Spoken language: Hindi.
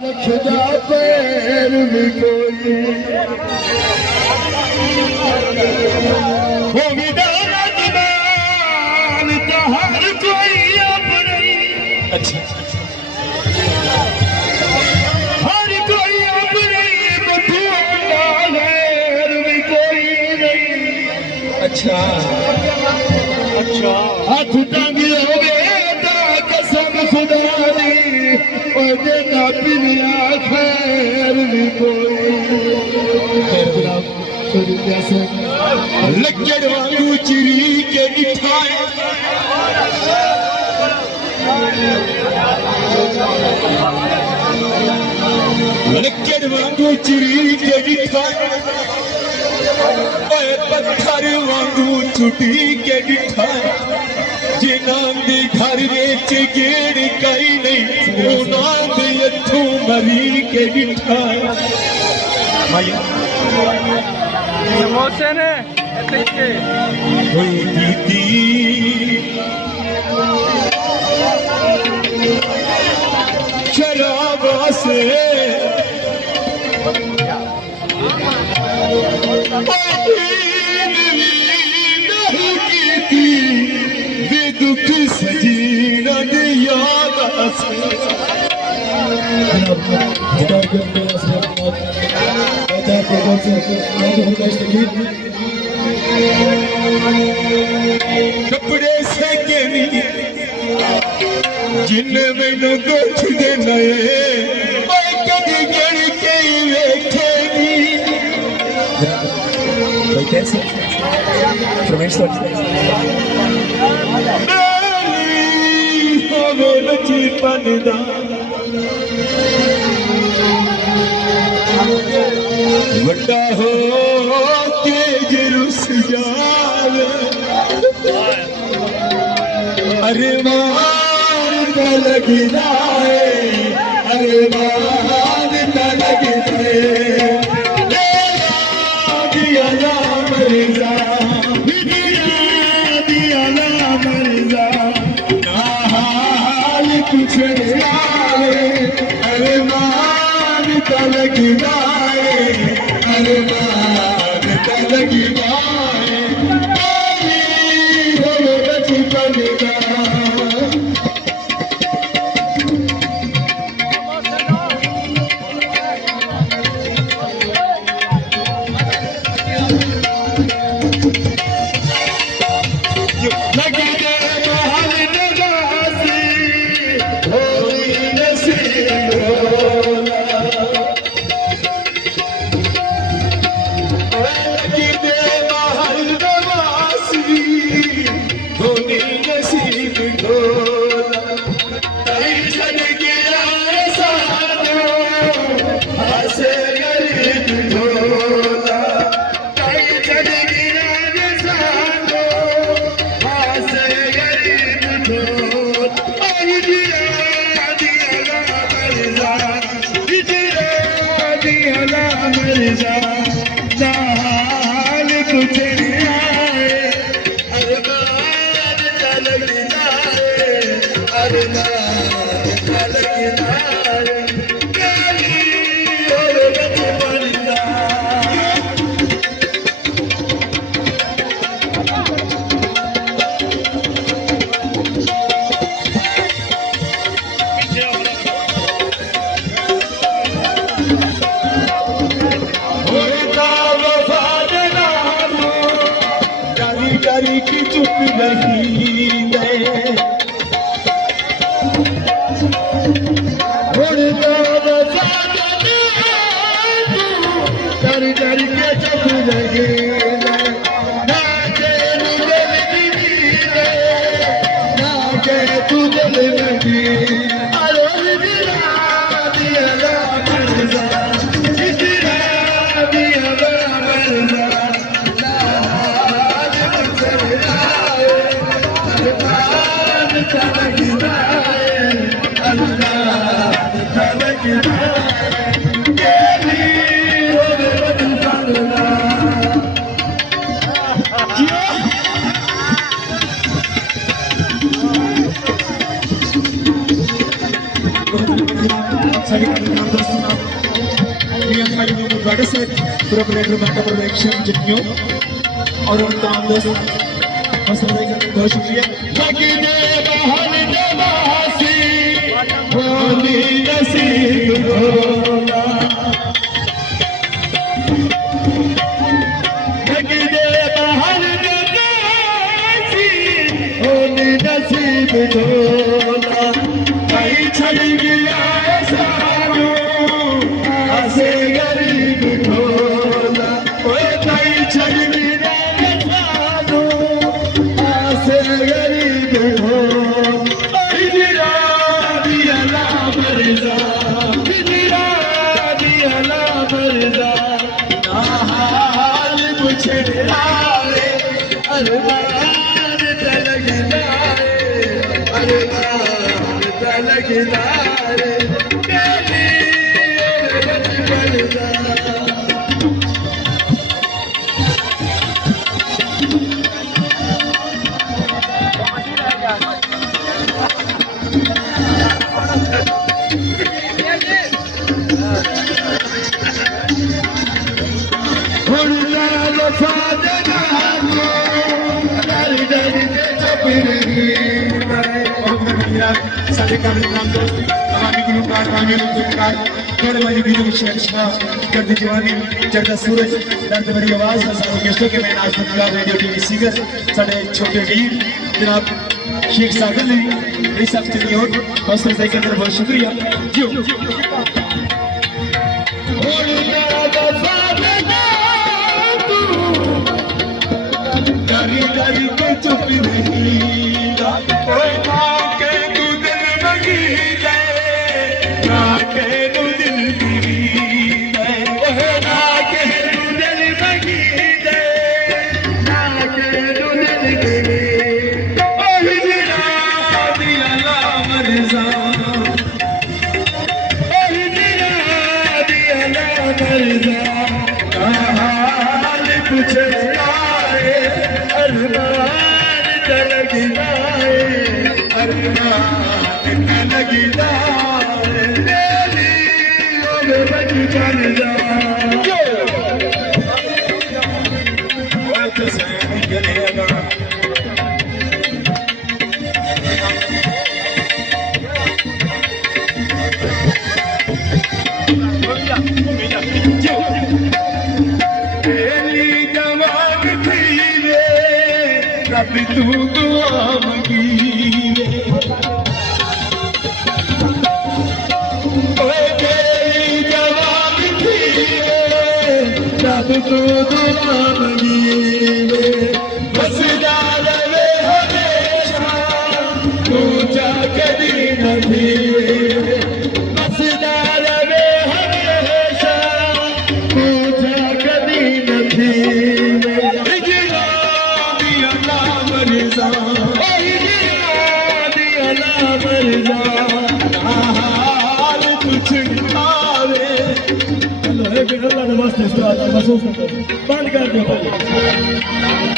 खुदा पैर भी कोई हो विदारत मान तो हर कोई अपनी हर कोई अपनी बथुआ गैर भी कोई नहीं। अच्छा हाथ टांगी हो गए कसम खुदा दी ना पिनिया खैर भी कोई लज्जड़ वांगू चिरी के दिखाए लज्जड़ वांगू चिरी के दिखाए पत्थर वांगू छुटी के दिखाए जिन्हां दे घर विच गेड़ कई नहीं उन्हां दे अथों मरी के दिखाए समोसे ने दीदी शराब से दुख सजीना याद कपड़े से जिन्हें मैनू गोछ दे नए कभी गड़ के वेखे बनदा वड्डा हो तेज रुस जावे अरे मान त लगदा है अरे मान त लगदा है दिया ना मरजा दिया ना मरजा कुछ अरे मान तलक गाए अरे मान तलक गाए बचपन का की चुप रही डर डर के चुप लगे तू दिल लगी सभी दोस्तों से पूरा प्लेटर बैठा प्रोडक्शन जितनियों और उन तमाम दोस्तों बहुत शुक्रिया। सारे कार्यक्रम दोस्त हमारी गुलकार हमारे गुलकार थोड़े वाली वीडियो की शेयर कर दी जवानी चढ़ता सूरज दर्द भरी आवाज हजारों गेस्टों के मैं आज गुलकार रेडियो टीवी सिंगर सारे छोटे वीर जनाब शेख सागर ने इस हफ्ते की और हौसले से के अंदर बहुत शुक्रिया जो गाड़ी गाड़ी के चुप नहीं तू दुआ मंगी जवाब थी जब तू दुआ मंगी बस डाल वे हमेशा तू जा कदी नहीं बस डाल वे हमेशा तू जा कदी नहीं बंद कर दो।